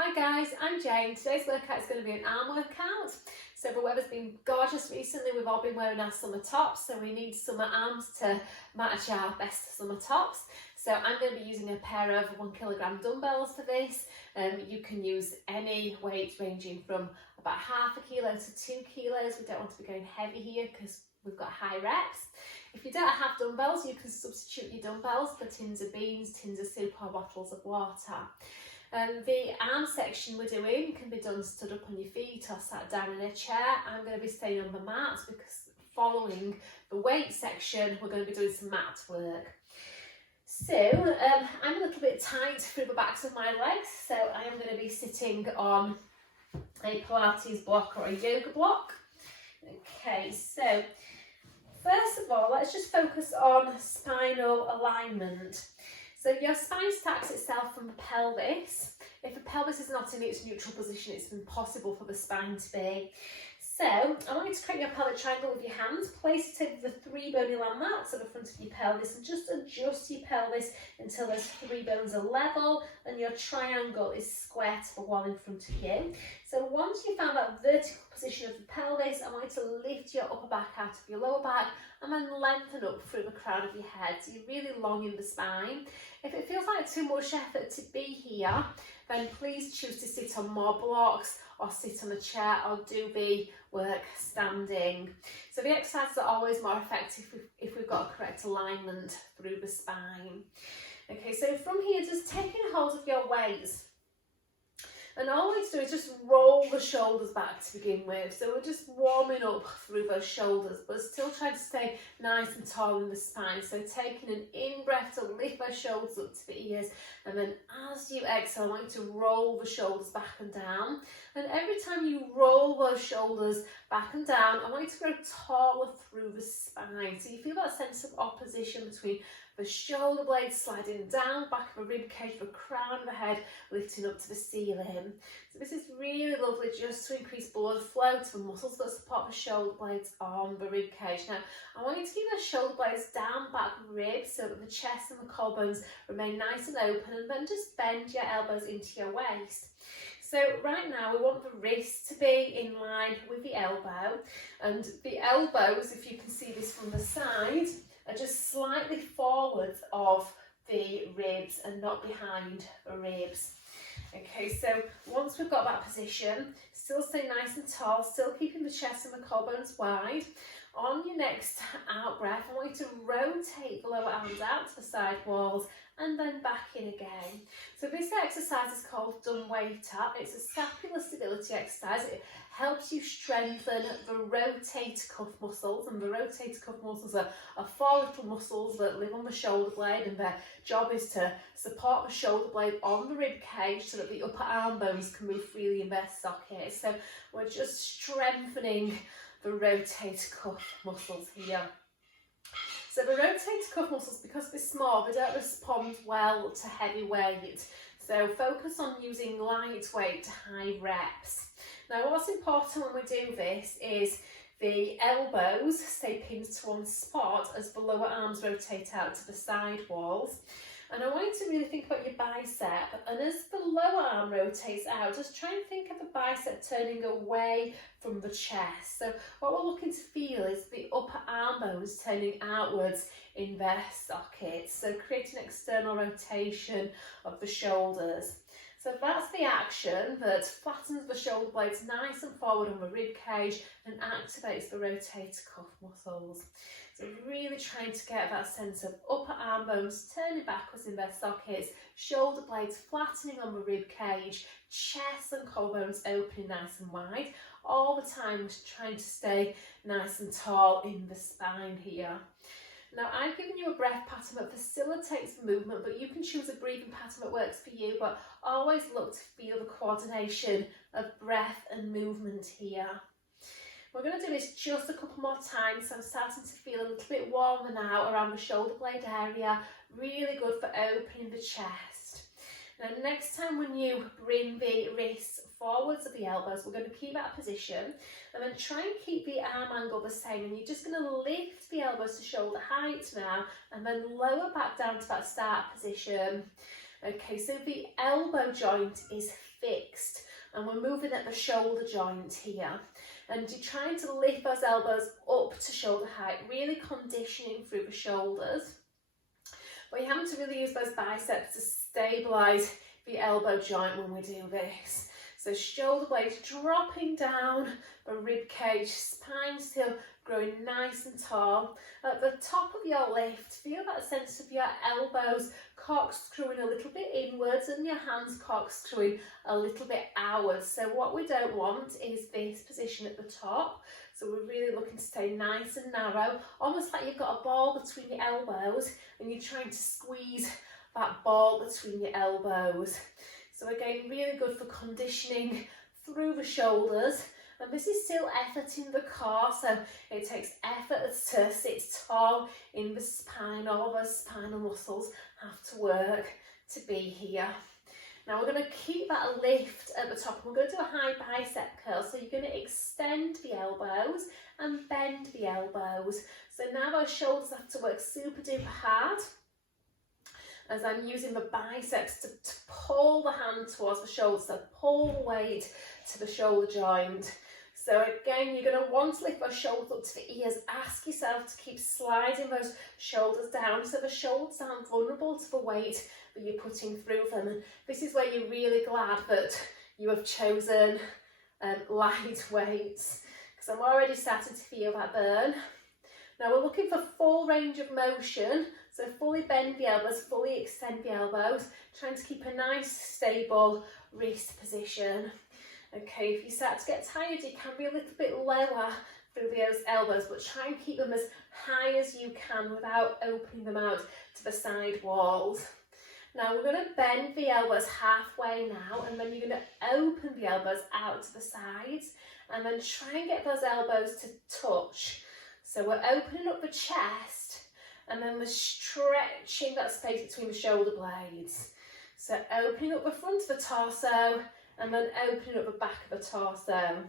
Hi guys, I'm Jane. Today's workout is going to be an arm workout. So the weather's been gorgeous recently. We've all been wearing our summer tops, so we need summer arms to match our best summer tops. So I'm going to be using a pair of 1 kilogram dumbbells for this. You can use any weight ranging from about half a kilo to 2 kilos. We don't want to be going heavy here because we've got high reps. If you don't have dumbbells, you can substitute your dumbbells for tins of beans, tins of soup or bottles of water. The arm section we're doing can be done stood up on your feet or sat down in a chair. I'm going to be staying on the mat because following the weight section we're going to be doing some mat work. So I'm a little bit tight through the backs of my legs, so I am going to be sitting on a Pilates block or a yoga block. Okay, so first of all, let's just focus on spinal alignment. So your spine stacks itself from the pelvis. If the pelvis is not in its neutral position, it's impossible for the spine to be. So I want you to create your pelvic triangle with your hands. Place it over the 3 bony landmarks at the front of your pelvis and just adjust your pelvis until those 3 bones are level and your triangle is square to the wall in front of you. So once you found that vertical position of the pelvis, I want you to lift your upper back out of your lower back and then lengthen up through the crown of your head. So you're really long in the spine. If it feels like too much effort to be here, then please choose to sit on more blocks or sit on a chair or do the work standing. So the exercises are always more effective if we've got a correct alignment through the spine. Okay, so from here, just taking hold of your weights. And all we do is just roll the shoulders back to begin with. So we're just warming up through those shoulders, but still trying to stay nice and tall in the spine. So taking an in-breath to lift those shoulders up to the ears. And then as you exhale, I want you to roll the shoulders back and down. And every time you roll those shoulders back and down, I want you to grow taller through the spine. So you feel that sense of opposition between the shoulder blades sliding down, back of the rib cage, the crown of the head lifting up to the ceiling. So this is really lovely just to increase blood flow to the muscles that support the shoulder blades on the rib cage. Now, I want you to keep the shoulder blades down back ribs so that the chest and the collarbones remain nice and open, and then just bend your elbows into your waist. So right now we want the wrist to be in line with the elbow, and the elbows, if you can see this from the side, are just slightly forwards of the ribs and not behind the ribs. Okay, so once we've got that position, still stay nice and tall, still keeping the chest and the collarbones wide. On your next out breath, I want you to rotate the lower arms out to the side walls and then back in again. So this exercise is called dumb weight up. It's a scapular stability exercise. It helps you strengthen the rotator cuff muscles, and the rotator cuff muscles are 4 little muscles that live on the shoulder blade, and their job is to support the shoulder blade on the rib cage so that the upper arm bones can move freely in their sockets. So we're just strengthening the rotator cuff muscles here. So the rotator cuff muscles, because they're small, they don't respond well to heavy weight. So focus on using lightweight to high reps. Now what's important when we do this is the elbows stay pinned to one spot as the lower arms rotate out to the side walls. And I want you to really think about your bicep, and as the lower arm rotates out, just try and think of the bicep turning away from the chest. So what we're looking to feel is the upper arm bones turning outwards in their sockets, so creating external rotation of the shoulders. So that's the action that flattens the shoulder blades nice and forward on the rib cage and activates the rotator cuff muscles. So really trying to get that sense of upper arm bones turning backwards in their sockets, shoulder blades flattening on the rib cage, chest and collarbones opening nice and wide. All the time we're trying to stay nice and tall in the spine here. Now I've given you a breath pattern that facilitates the movement, but you can choose a breathing pattern that works for you, but always look to feel the coordination of breath and movement here. We're going to do this just a couple more times, so I'm starting to feel a little bit warmer now around the shoulder blade area, really good for opening the chest. Now next time when you bring the wrists forwards of the elbows, we're going to keep that position and then try and keep the arm angle the same, and you're just going to lift the elbows to shoulder height now and then lower back down to that start position. Okay, so the elbow joint is fixed and we're moving at the shoulder joint here. And you're trying to lift those elbows up to shoulder height, really conditioning through the shoulders. But you're having to really use those biceps to stabilise the elbow joint when we do this. So shoulder blades dropping down, the rib cage, spine still growing nice and tall. At the top of your lift, feel that sense of your elbows corkscrewing a little bit inwards and your hands corkscrewing a little bit outwards. So what we don't want is this position at the top. So we're really looking to stay nice and narrow, almost like you've got a ball between your elbows and you're trying to squeeze that ball between your elbows. So again, really good for conditioning through the shoulders. And this is still effort in the core, so it takes effort to sit tall in the spine. All those spinal muscles have to work to be here. Now we're going to keep that lift at the top. We're going to do a high bicep curl. So you're going to extend the elbows and bend the elbows. So now those shoulders have to work super duper hard, as I'm using the biceps to pull the hand towards the shoulder, so pull the weight to the shoulder joint. So again, you're going to want to lift those shoulders up to the ears. Ask yourself to keep sliding those shoulders down so the shoulders aren't vulnerable to the weight that you're putting through them. And this is where you're really glad that you have chosen light weights, because I'm already starting to feel that burn. Now we're looking for full range of motion, so fully bend the elbows, fully extend the elbows, trying to keep a nice stable wrist position. Okay, if you start to get tired, you can be a little bit lower through those elbows, but try and keep them as high as you can without opening them out to the side walls. Now we're going to bend the elbows halfway now, and then you're going to open the elbows out to the sides, and then try and get those elbows to touch. So we're opening up the chest, and then we're stretching that space between the shoulder blades. So opening up the front of the torso, and then opening up the back of the torso.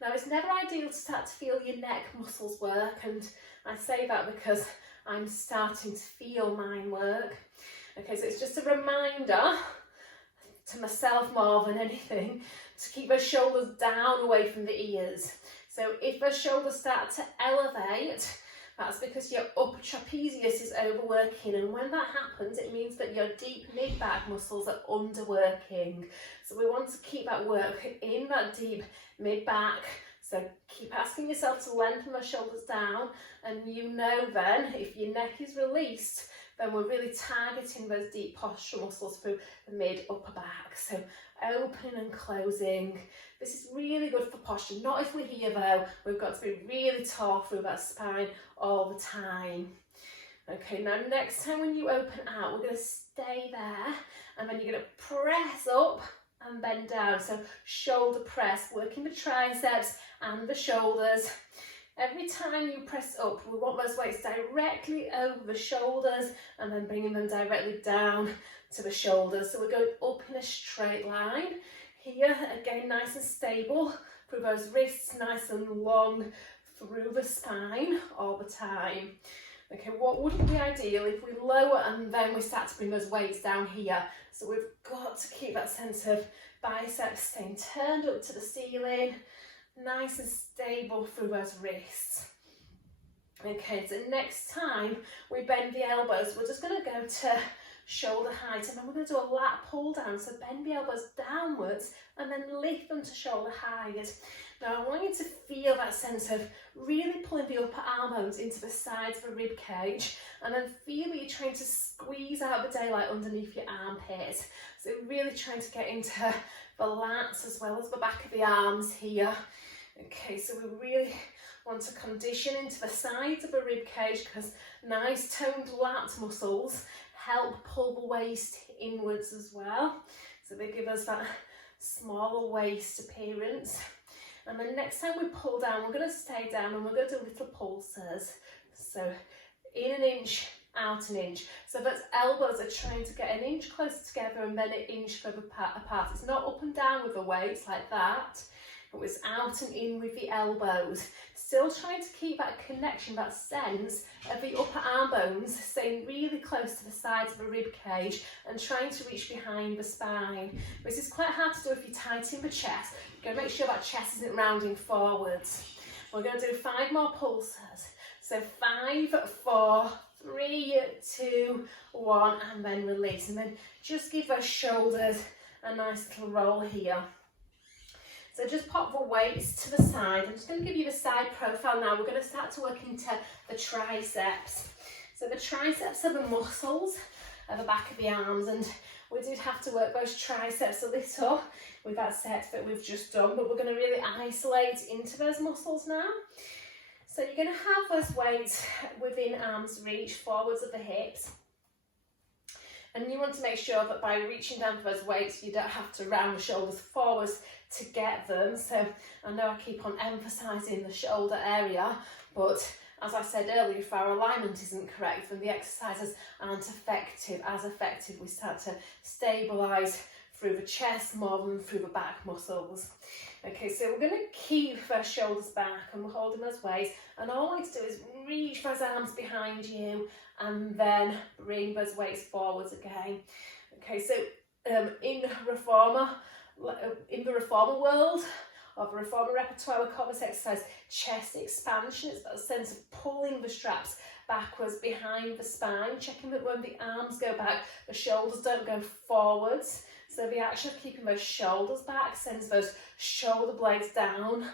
Now it's never ideal to start to feel your neck muscles work, and I say that because I'm starting to feel mine work. Okay, so it's just a reminder to myself more than anything to keep those shoulders down away from the ears. So if those shoulders start to elevate, that's because your upper trapezius is overworking, and when that happens, it means that your deep mid-back muscles are underworking. So we want to keep that work in that deep mid-back. So keep asking yourself to lengthen the shoulders down, and you know then, if your neck is released, then we're really targeting those deep postural muscles through the mid-upper back. So opening and closing. This is really good for posture. Not if we're here though. We've got to be really tall through that spine all the time. Okay, now next time when you open out, we're going to stay there, and then you're going to press up and bend down. So shoulder press, working the triceps and the shoulders. Every time you press up, we want those weights directly over the shoulders and then bringing them directly down to the shoulders. So we're going up in a straight line. Here, again, nice and stable through those wrists, nice and long through the spine all the time. Okay, what wouldn't be ideal if we lower and then we start to bring those weights down here? So we've got to keep that sense of biceps staying turned up to the ceiling, nice and stable through those wrists. Okay, so next time we bend the elbows, we're just going to go to shoulder height, and then we're going to do a lat pull down. So bend the elbows downwards and then lift them to shoulder height. Now I want you to feel that sense of really pulling the upper arm bones into the sides of the rib cage, and then feel that you're trying to squeeze out the daylight underneath your armpit. So really trying to get into the lats as well as the back of the arms here. Okay, so we really want to condition into the sides of the rib cage, because nice toned lat muscles help pull the waist inwards as well. So they give us that smaller waist appearance. And then next time we pull down, we're going to stay down and we're going to do little pulses. So in an inch, out an inch. So those elbows are trying to get an inch closer together and then an inch further apart. It's not up and down with the weights like that. It was out and in with the elbows. Still trying to keep that connection, that sense of the upper arm bones staying really close to the sides of the rib cage and trying to reach behind the spine. This is quite hard to do if you're tight in the chest. You're going to make sure that chest isn't rounding forwards. We're going to do 5 more pulses. So 5, 4, 3, 2, 1, and then release. And then just give those shoulders a nice little roll here. So just pop the weights to the side. I'm just going to give you the side profile now. We're going to start to work into the triceps. So the triceps are the muscles at the back of the arms, and we did have to work those triceps a little with that set that we've just done, but we're going to really isolate into those muscles now. So you're going to have those weights within arm's reach, forwards of the hips. And you want to make sure that by reaching down for those weights, you don't have to round the shoulders forwards to get them. So I know I keep on emphasising the shoulder area, but as I said earlier, if our alignment isn't correct, then the exercises aren't as effective. We start to stabilise through the chest more than through the back muscles. Okay, so we're going to keep those shoulders back and we're holding those weights, and all I want to do is reach those arms behind you and then bring those weights forwards again. Okay, so in the reformer world, of the reformer repertoire, we call this exercise chest expansion. It's that sense of pulling the straps backwards behind the spine, checking that when the arms go back, the shoulders don't go forwards. So the action of keeping those shoulders back sends those shoulder blades down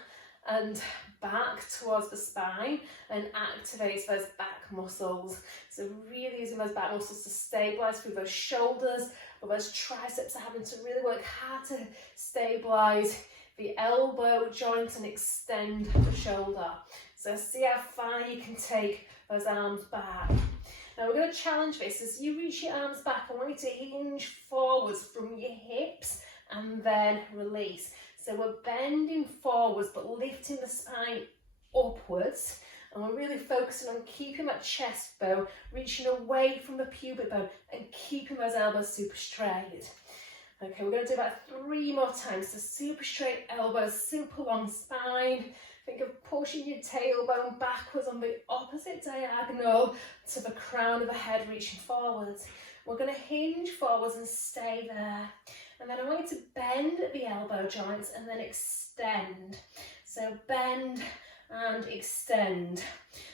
and back towards the spine and activates those back muscles. So really using those back muscles to stabilise through those shoulders, but those triceps are having to really work hard to stabilise the elbow joint and extend the shoulder. So see how far you can take those arms back. Now we're going to challenge this. As you reach your arms back, I want you to hinge forwards from your hips and then release. So we're bending forwards but lifting the spine upwards, and we're really focusing on keeping that chest bone reaching away from the pubic bone and keeping those elbows super straight. Okay, we're going to do that 3 more times. So super straight elbows, super long spine. Think of pushing your tailbone backwards on the opposite diagonal to the crown of the head, reaching forwards. We're going to hinge forwards and stay there. And then I want you to bend at the elbow joints and then extend. So bend and extend.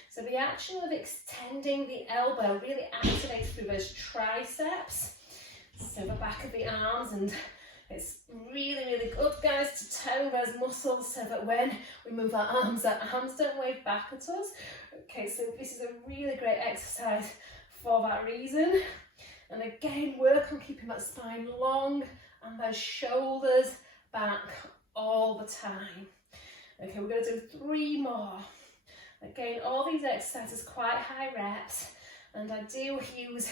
So the action of extending the elbow really activates through those triceps, so the back of the arms, and it's really, really good, guys, to tone those muscles so that when we move our arms don't wave back at us. Okay, so this is a really great exercise for that reason. And again, work on keeping that spine long and those shoulders back all the time. Okay, we're going to do 3 more. Again, all these exercises quite high reps, and I do use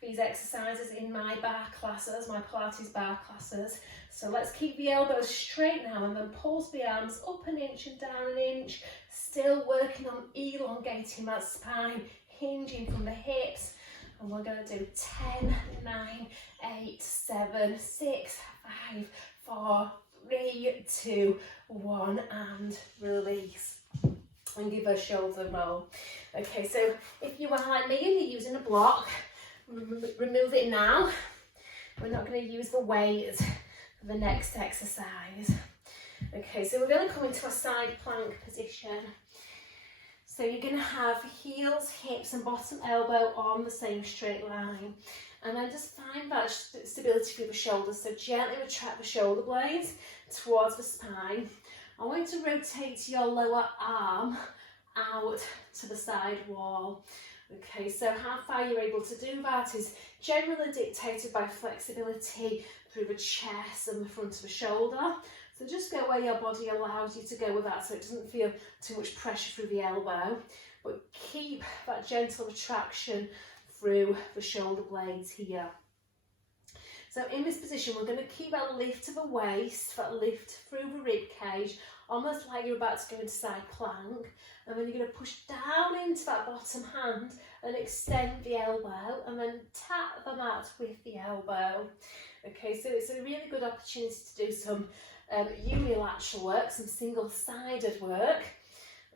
these exercises in my bar classes, my Pilates bar classes. So let's keep the elbows straight now and then pulse the arms up an inch and down an inch, still working on elongating that spine, hinging from the hips. And we're going to do 10, 9, 8, 7, 6, 5, 4, 3, 2, 1, and release. And give those shoulders a roll. Okay, so if you are like me and you're using a block, remove it now. We're not going to use the weight for the next exercise. Okay, so we're going to come into a side plank position. So you're going to have heels, hips and bottom elbow on the same straight line. And then just find that stability through the shoulders. So gently retract the shoulder blades towards the spine. I want you to rotate your lower arm out to the side wall. Okay, so how far you're able to do that is generally dictated by flexibility through the chest and the front of the shoulder. So just go where your body allows you to go with that, so it doesn't feel too much pressure through the elbow, but keep that gentle retraction through the shoulder blades here. So in this position, we're going to keep that lift to the waist, that lift through the rib cage, almost like you're about to go into side plank, and then you're going to push down into that bottom hand and extend the elbow, and then tap the mat with the elbow. Okay, so it's a really good opportunity to do some unilateral work, some single-sided work.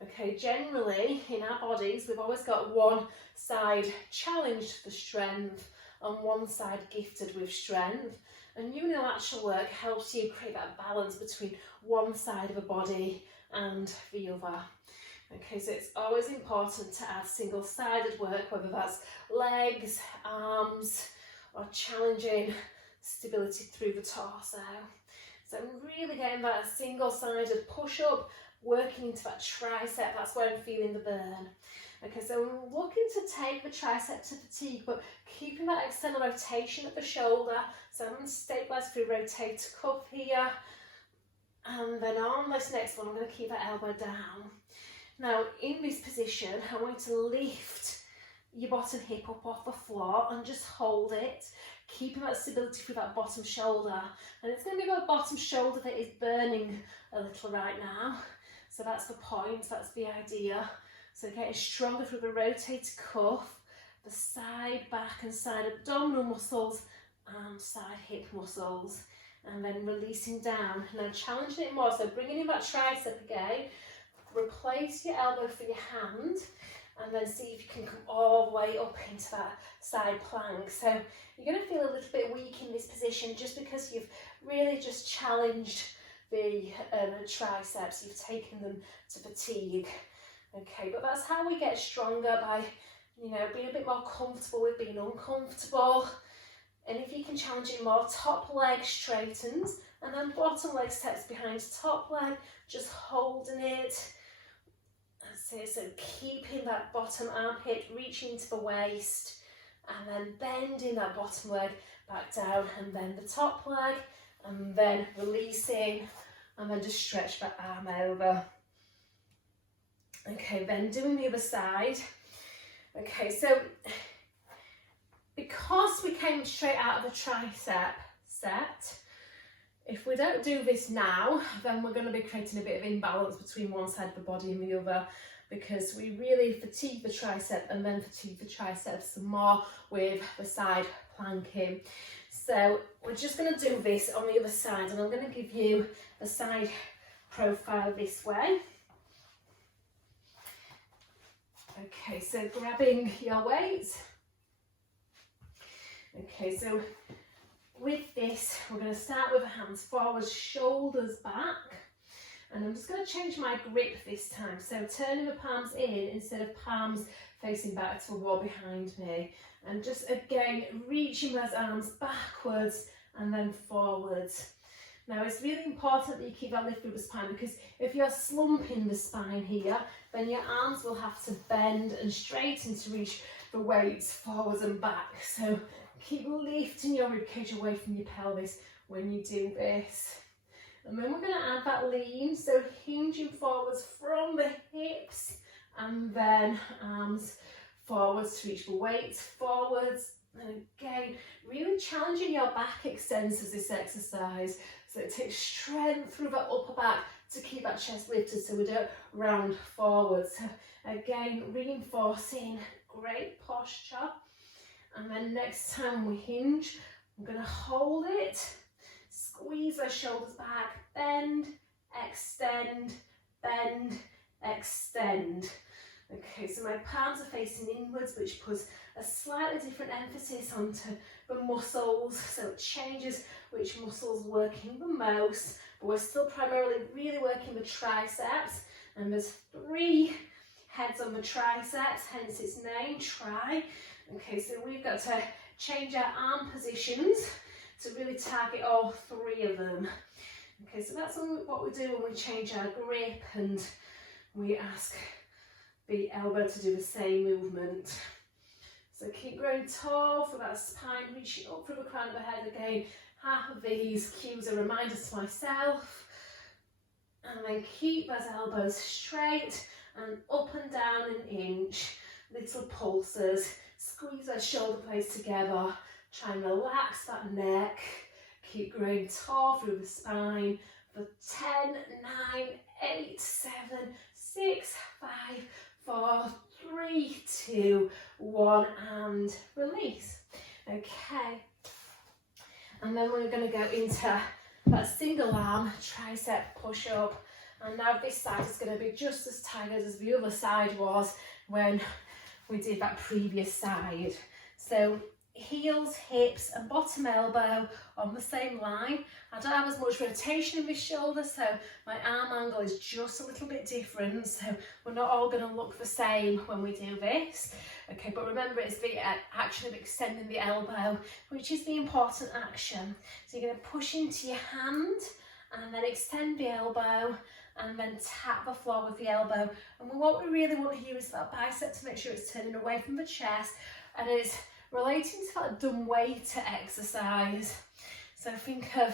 Okay, generally in our bodies we've always got one side challenged for strength and one side gifted with strength, and unilateral work helps you create that balance between one side of a body and the other. Okay, so it's always important to add single-sided work, whether that's legs, arms, or challenging stability through the torso. So I'm really getting that single-sided push-up, working into that tricep. That's where I'm feeling the burn. Okay, so I'm looking to take the tricep to fatigue, but keeping that external rotation of the shoulder. So I'm going to stabilise through rotator cuff here. And then on this next one, I'm going to keep that elbow down. Now, in this position, I want you to lift your bottom hip up off the floor and just hold it, keeping that stability through that bottom shoulder. And it's going to be that bottom shoulder that is burning a little right now. So that's the point, that's the idea. So getting stronger through the rotator cuff, the side, back and side abdominal muscles and side hip muscles. And then releasing down. Now challenging it more, so bringing in that tricep again. Replace your elbow for your hand, and then see if you can come all the way up into that side plank. So you're going to feel a little bit weak in this position just because you've really just challenged the triceps, you've taken them to fatigue. Okay, but that's how we get stronger, by, you know, being a bit more comfortable with being uncomfortable. And if you can challenge it more, top leg straightens, and then bottom leg steps behind top leg, just holding it. That's it, so keeping that bottom armpit reaching into the waist, and then bending that bottom leg back down, and then the top leg, and then releasing, and then just stretch that arm over. Okay, then doing the other side. Okay, so because we came straight out of the tricep set, if we don't do this now, then we're going to be creating a bit of imbalance between one side of the body and the other, because we really fatigue the tricep and then fatigue the triceps some more with the side planking. So we're just going to do this on the other side, and I'm going to give you the side profile this way. Okay, so grabbing your weight. Okay, so with this, we're going to start with the hands forward, shoulders back. And I'm just going to change my grip this time. So turning the palms in instead of palms facing back to the wall behind me. And just again, reaching those arms backwards and then forwards. Now it's really important that you keep that lift through the spine, because if you're slumping the spine here, then your arms will have to bend and straighten to reach the weights forwards and back. So keep lifting your ribcage away from your pelvis when you do this. And then we're going to add that lean, so hinging forwards from the hips, and then arms forwards to reach the weights forwards. And again, really challenging your back extensors this exercise. So it takes strength through that upper back to keep that chest lifted so we don't round forwards. So again, reinforcing great posture. And then next time we hinge, I'm going to hold it, squeeze those shoulders back, bend, extend, extend. Okay, so my palms are facing inwards, which puts a slightly different emphasis onto the muscles, so it changes which muscles working the most, but we're still primarily really working the triceps, and there's 3 heads on the triceps, hence its name, tri. Okay, so we've got to change our arm positions to really target all 3 of them. Okay, so that's what we do when we change our grip, and we ask the elbow to do the same movement. So keep growing tall for that spine, reaching up through the crown of the head again. Half of these cues are reminders to myself. And then keep those elbows straight and up and down an inch. Little pulses. Squeeze those shoulder blades together. Try and relax that neck. Keep growing tall through the spine. for 10, 9, 8, 7, 6, 5, 4, 3, 2, 1, and release. Okay, and then we're going to go into that single arm tricep push up, and now this side is going to be just as tired as the other side was when we did that previous side. So heels, hips and bottom elbow on the same line. I don't have as much rotation in my shoulder, so my arm angle is just a little bit different, so we're not all going to look the same when we do this. Okay, but remember, it's the action of extending the elbow, which is the important action. So you're going to push into your hand and then extend the elbow and then tap the floor with the elbow. And what we really want here is that bicep to make sure it's turning away from the chest, and it's relating to that dumb weight exercise. So think of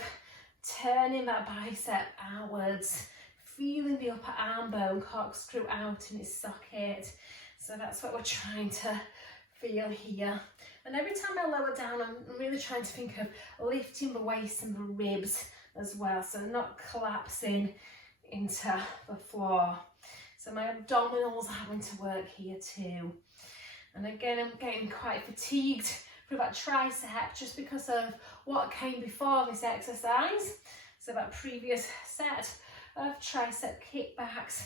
turning that bicep outwards, feeling the upper arm bone corkscrew out in its socket. So that's what we're trying to feel here. And every time I lower down, I'm really trying to think of lifting the waist and the ribs as well, so not collapsing into the floor. So my abdominals are having to work here too. And again, I'm getting quite fatigued through that tricep just because of what came before this exercise. So that previous set of tricep kickbacks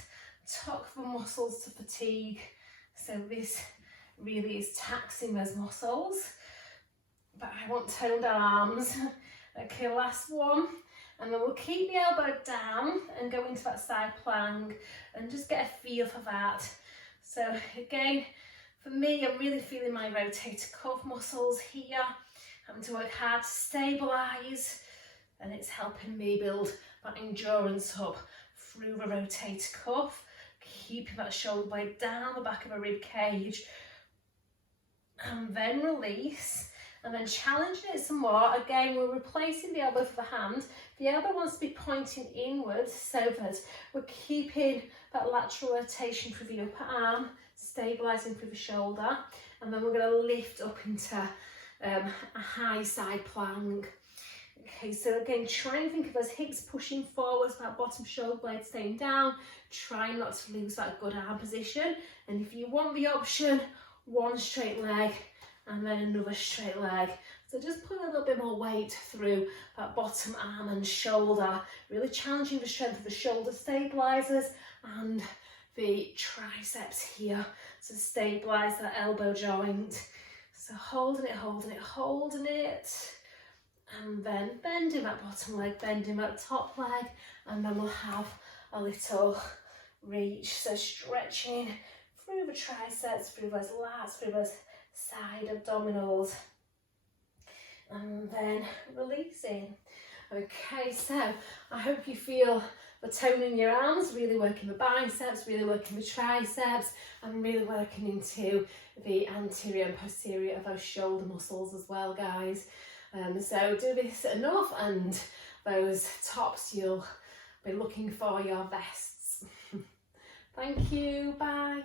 took the muscles to fatigue. So this really is taxing those muscles. But I want toned arms. Okay, last one. And then we'll keep the elbow down and go into that side plank and just get a feel for that. So again, for me, I'm really feeling my rotator cuff muscles here, having to work hard to stabilise, and it's helping me build that endurance up through the rotator cuff, keeping that shoulder blade down the back of the rib cage, and then release, and then challenging it some more. Again, we're replacing the elbow for the hand. The elbow wants to be pointing inwards so that we're keeping that lateral rotation through the upper arm, stabilising through the shoulder, and then we're going to lift up into a high side plank. Okay, so again, try and think of those hips pushing forwards, that bottom shoulder blade staying down. Try not to lose that good arm position, and if you want the option, one straight leg and then another straight leg. So just put a little bit more weight through that bottom arm and shoulder, really challenging the strength of the shoulder stabilisers and the triceps here to stabilise that elbow joint. So holding it, holding it, holding it, and then bending that bottom leg, bending that top leg, and then we'll have a little reach. So stretching through the triceps, through those lats, through those side abdominals, and then releasing. Okay, so I hope you feel the tone in your arms, really working the biceps, really working the triceps, and really working into the anterior and posterior of those shoulder muscles as well, guys. So do this enough, and those tops, you'll be looking for your vests. Thank you, bye.